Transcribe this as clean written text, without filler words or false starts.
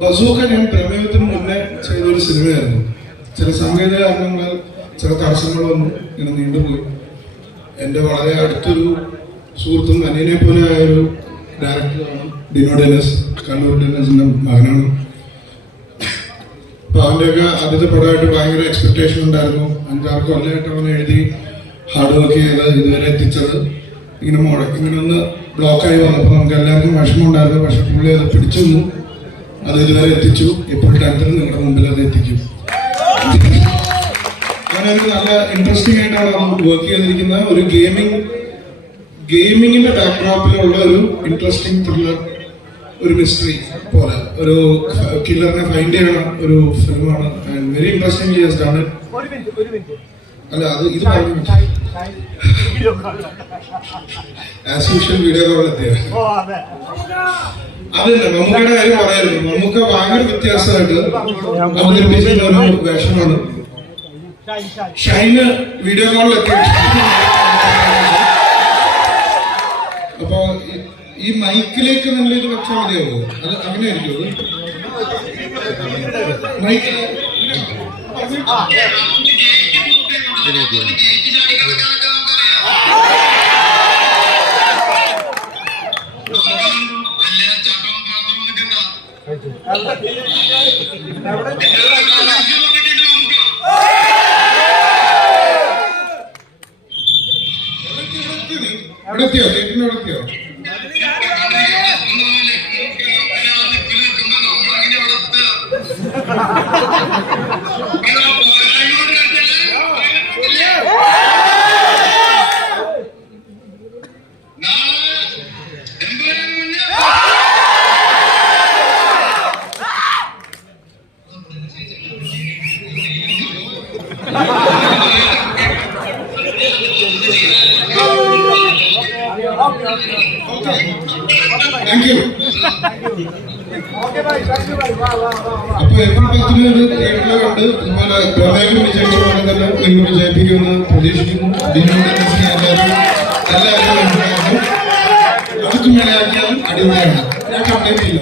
Bazooka ഞാൻ പ്രമേയത്തിന് മുന്നേ ചെയ്തൊരു സിനിമയായിരുന്നു. ചില സാങ്കേതിക കാരണങ്ങൾ, ചില തടസ്സങ്ങളൊന്നും ഇങ്ങനെ നീണ്ടുപോയി. എൻ്റെ വളരെ അടുത്തൊരു സുഹൃത്തും അനിയനെ പോലെ ആയൊരു ഡയറക്ടറാണ് ഡിനോ ഡെന്നസ്. കണ്ണൂർ ഡെന്നസിന്റെ മകനാണ്. അപ്പൊ അവൻ്റെയൊക്കെ ആദ്യത്തെ പടമായിട്ട് ഭയങ്കര എക്സ്പെക്ടേഷൻ ഉണ്ടായിരുന്നു. 5-6 കൊല്ലമായിട്ട് അവൻ എഴുതി ഹാർഡ് വർക്ക് ചെയ്ത് ഇതുവരെ എത്തിച്ചത് ഇങ്ങനെ ഒന്ന് ബ്ലോക്കായി വന്നപ്പോൾ നമുക്ക് എല്ലാവർക്കും വിഷമം ഉണ്ടായിരുന്നു. പക്ഷെ പുള്ളി അത് പിടിച്ചു നിന്നു, അത് ഇതുവരെ എത്തിച്ചു. ഇപ്പോൾ ടെൻത്തിന് നിങ്ങളുടെ മുമ്പിൽ അത് എത്തിക്കും. അങ്ങനെയൊരു നല്ല ഇൻട്രസ്റ്റിംഗ് ആയിട്ടാണ് വർക്ക് ചെയ്തിരിക്കുന്ന ഒരു ഗെയിമിങ്ങിന്റെ ബാക്ക്ഡ്രോപ്പിലുള്ള ഒരു ഇൻട്രസ്റ്റിംഗ് ത്രില്ലർ, ഒരു മിസ്റ്ററി പോലെ ഒരു കില്ലറിനെ ഫൈൻഡ് ചെയ്യണ ഒരു ഫിലിമാണ്. Very interesting yes done it. അല്ല അത് ഇത് പറഞ്ഞു ആസ് യൂഷ്വൽ വീഡിയോ കോൾ എത്തിയ അതല്ല മമ്മൂക്കയുടെ കാര്യം പറയായിരുന്നു. മമ്മൂക്ക ഭയങ്കര വ്യത്യാസമായിട്ട് അവതരിപ്പിക്കുന്ന ഒരു വേഷമാണ്. ഷൈന് വീഡിയോ കോളിലൊക്കെ അപ്പൊ ഈ മൈക്കിലേക്ക് നല്ല ഇത് വെച്ചാൽ മതിയാവോ? അത് അങ്ങനെ ആയിരിക്കും. മൈക്ക് എവിടെത്തിയോ? ചേട്ടിന് എവിടെത്തിയോ? Thank you. അപ്പൊ എപ്പോൾ 10 ഒരു തിയേറ്ററിൽ കണ്ട് ഇതുപോലെ പ്രമേയം വിജയിച്ച പോലെ തന്നെ നിങ്ങൾ വിജയിപ്പിക്കുമെന്ന് പ്രതീക്ഷിക്കുന്നു. എല്ലാവരും അതൊക്കെ മേലെയാക്കിയാലും അടിപൊളിയാണ്. ഞാൻ കംപ്ലൈന്റ് ചെയ്യില്ല.